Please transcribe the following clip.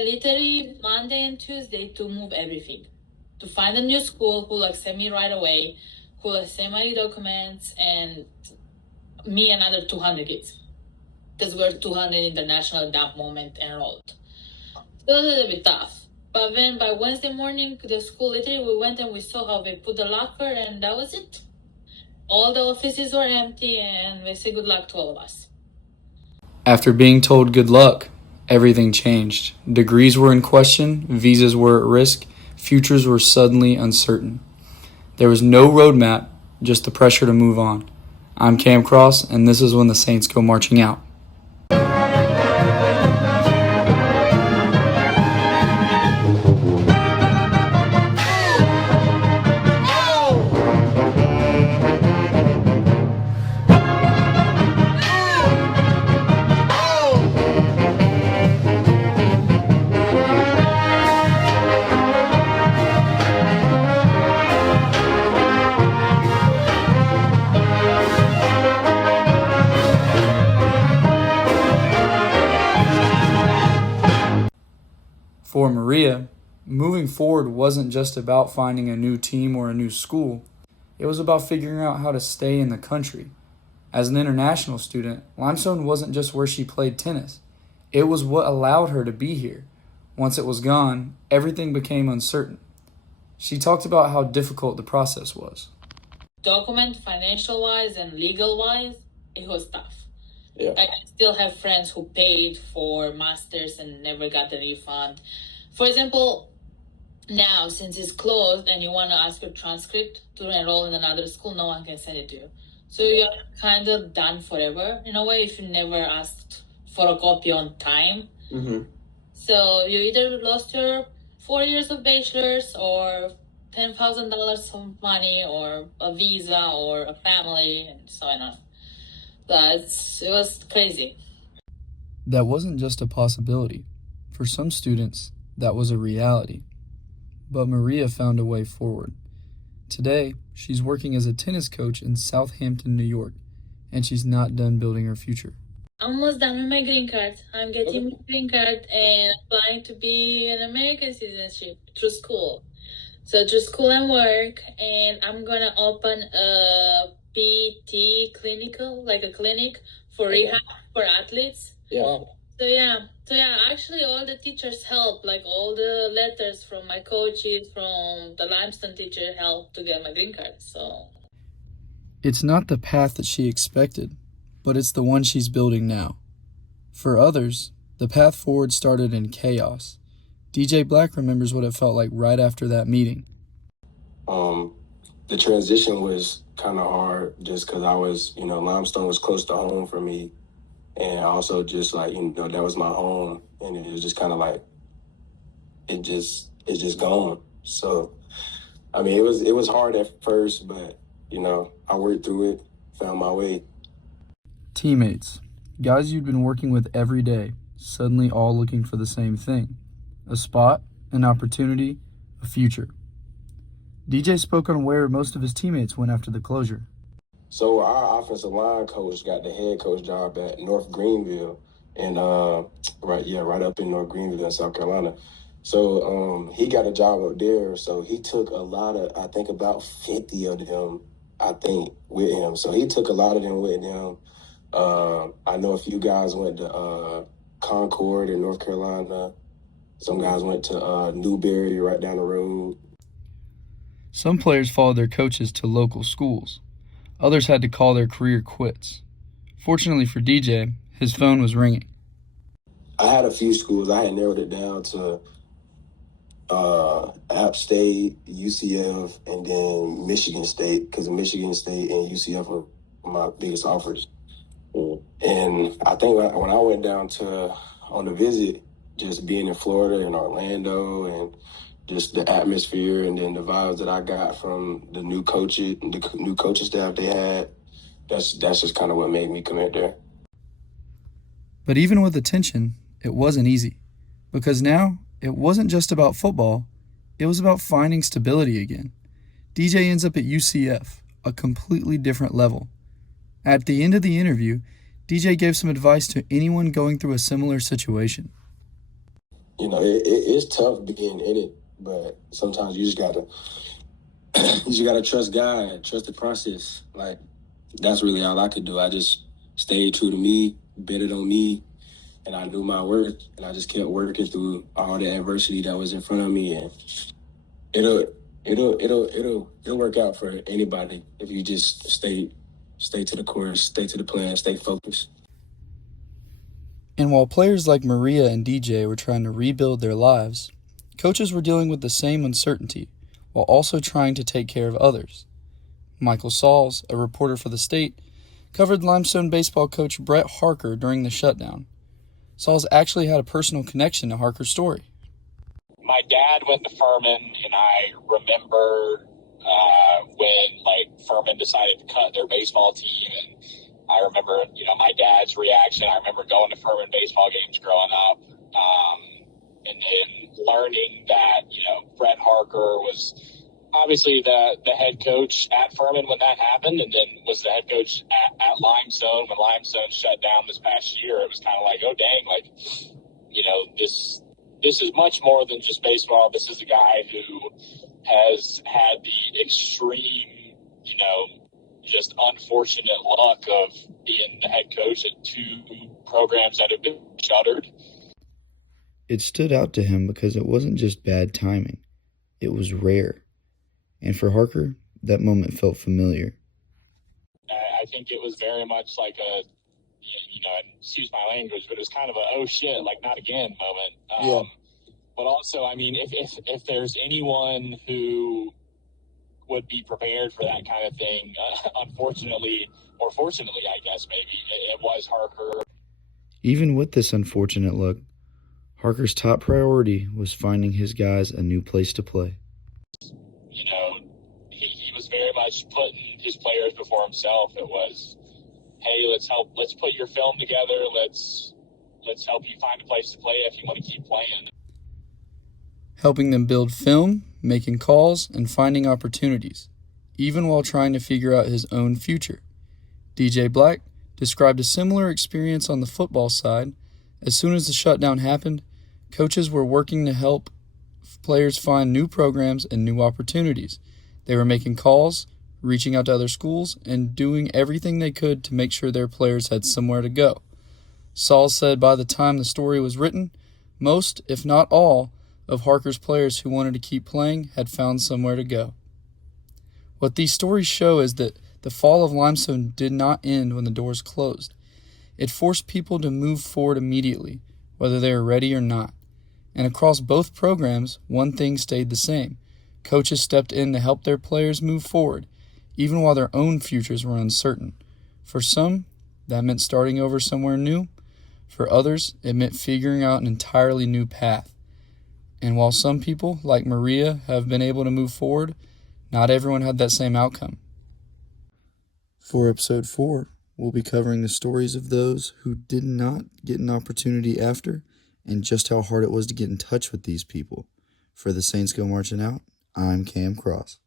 Literally Monday and Tuesday to move everything, to find a new school who accept me right away, who accept my documents, and me another 200 kids, because we're 200 international at that moment enrolled. So it was a little bit tough. But then by Wednesday morning, the school literally we went and we saw how they put the locker, and that was it. All the offices were empty, and they said good luck to all of us. After being told good luck, everything changed. Degrees were in question, visas were at risk, futures were suddenly uncertain. There was no roadmap, just the pressure to move on. I'm Cam Cross, and this is when the Saints go marching out. For Maria, moving forward wasn't just about finding a new team or a new school. It was about figuring out how to stay in the country. As an international student, Limestone wasn't just where she played tennis. It was what allowed her to be here. Once it was gone, everything became uncertain. She talked about how difficult the process was. Document, financial-wise and legal-wise, it was tough. Yeah. I still have friends who paid for masters and never got the refund. For example, now since it's closed and you want to ask your transcript to enroll in another school, no one can send it to you. So you're kind of done forever in a way if you never asked for a copy on time. Mm-hmm. So you either lost your 4 years of bachelor's or $10,000 of money or a visa or a family and so on. It was crazy. That wasn't just a possibility. For some students, that was a reality. But Maria found a way forward. Today, she's working as a tennis coach in Southampton, New York, and she's not done building her future. I'm almost done with my green card. I'm getting my green card and applying to be an American citizenship through school. So through school and work, and I'm gonna open a PT clinical, like a clinic for rehab for athletes. Yeah. So yeah, actually all the teachers help, like all the letters from my coaches, from the Limestone teacher helped to get my green card, so. It's not the path that she expected, but it's the one she's building now. For others, the path forward started in chaos. DJ Black remembers what it felt like right after that meeting. The transition was kind of hard just because I was, Limestone was close to home for me. And also just like, that was my home. And it was just kind of like, it's just gone. So, I mean, it was hard at first, but, I worked through it, found my way. Teammates, guys you'd been working with every day, suddenly all looking for the same thing. A spot, an opportunity, a future. DJ spoke on where most of his teammates went after the closure. So our offensive line coach got the head coach job at North Greenville, and right up in North Greenville in South Carolina. So he got a job up there. So he took a lot of, I think about 50 of them, with him. So he took a lot of them with him. I know a few guys went to Concord in North Carolina. Some guys went to Newberry right down the road. Some players followed their coaches to local schools. Others had to call their career quits. Fortunately for DJ, his phone was ringing. I had a few schools. I had narrowed it down to App State, UCF, and then Michigan State, because Michigan State and UCF were my biggest offers. And I think when I went down on the visit, just being in Florida and Orlando and just the atmosphere and then the vibes that I got from the new coaching staff they had, that's just kind of what made me commit there. But even with the tension, it wasn't easy. Because now, it wasn't just about football, it was about finding stability again. DJ ends up at UCF, a completely different level. At the end of the interview, DJ gave some advice to anyone going through a similar situation. it's tough being in it, but sometimes you just gotta trust God, trust the process. Like, that's really all I could do. I just stayed true to me, bet it on me, and I knew my worth, and I just kept working through all the adversity that was in front of me, and it'll it'll work out for anybody if you just stay to the course, stay to the plan, stay focused. And while players like Maria and DJ were trying to rebuild their lives, coaches were dealing with the same uncertainty while also trying to take care of others. Michael Sauls, a reporter for the State, covered Limestone baseball coach Brett Harker during the shutdown. Sauls actually had a personal connection to Harker's story. My dad went to Furman, and I remember when Furman decided to cut their baseball team, and I remember my dad's reaction. I remember going to Furman baseball games growing up, and then learning that Brett Harker was obviously the head coach at Furman when that happened, and then was the head coach at Limestone when Limestone shut down this past year. It was kind of like, oh dang, this is much more than just baseball. This is a guy who has had the extreme, just unfortunate luck of being the head coach at two programs that have been shuttered. It stood out to him because it wasn't just bad timing. It was rare. And for Harker, that moment felt familiar. I think it was very much like and excuse my language, but it was kind of a, oh shit, not again moment. But also, if there's anyone who would be prepared for that kind of thing, unfortunately, or fortunately, I guess maybe, it was Harker. Even with this unfortunate luck, Harker's top priority was finding his guys a new place to play. He was very much putting his players before himself. It was, hey, let's put your film together. Let's help you find a place to play if you want to keep playing. Helping them build film, making calls, and finding opportunities, even while trying to figure out his own future. DJ Black described a similar experience on the football side. As soon as the shutdown happened, coaches were working to help players find new programs and new opportunities. They were making calls, reaching out to other schools, and doing everything they could to make sure their players had somewhere to go. Saul said by the time the story was written, most, if not all, of Harker's players who wanted to keep playing had found somewhere to go. What these stories show is that the fall of Limestone did not end when the doors closed. It forced people to move forward immediately, whether they were ready or not. And across both programs, one thing stayed the same. Coaches stepped in to help their players move forward, even while their own futures were uncertain. For some, that meant starting over somewhere new. For others, it meant figuring out an entirely new path. And while some people, like Maria, have been able to move forward, not everyone had that same outcome. For episode 4, we'll be covering the stories of those who did not get an opportunity after, and just how hard it was to get in touch with these people. For the Saints Go Marching Out, I'm Cam Cross.